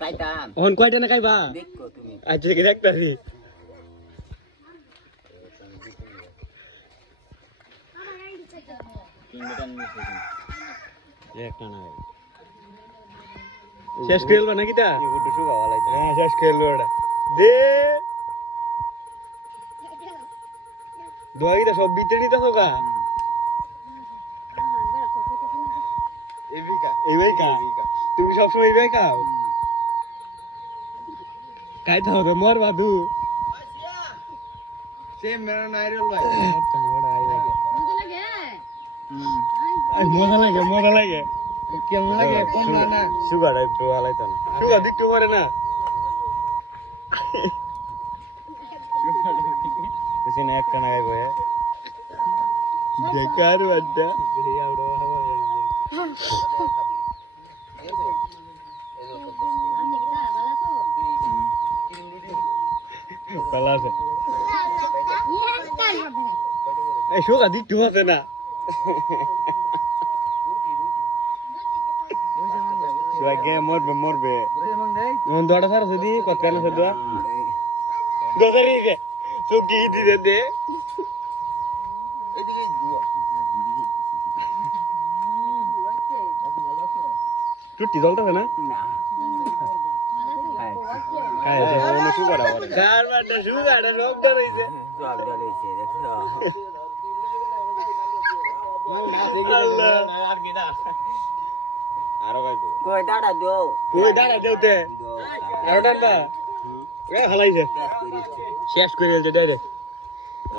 খাইতাম ওহন কয়টা না খাইবা দেখো তুমি আচ্ছা কি দেখতাছি একটা না শেষ খেলবা নাকি তা এগুলো শুকা ভালো হ্যাঁ শেষ খেলবো ওটা দে দোয়াইটা সব ভিতরে নিতে হোগা এইভাবে তুমি সবসময় এইভাবে খাও খাইতে হবে মর বাদু সেম মেরা নাইরল ভাই মজা লাগে কেমন লাগে কম না সুগার একটু হালাইতো না সুগার দিকটু করে না পিছনে একটা না গাইব বেকার বাড্ডা ভালো আছে এই সুগার দিকটু আছে না সুগার মরবে দোয়াটা সারা সেদি কত কেন সে দোয়া দোকারি কে সুকি দিতে দে এদিকে দুয়া টুটি জ্বলতেছে না না খাই আছে ওনে সুগার আবার চার বারটা সুগার রোগ ধরেছে সব ধরেছে দেখো আল্লাহ আর কি না আরো গাইবো কই দাদা দাও কই দাঁড়া দেউতে আরো টানবা এ হালাইছে শেষ করে দিতে ডাইরেক্ট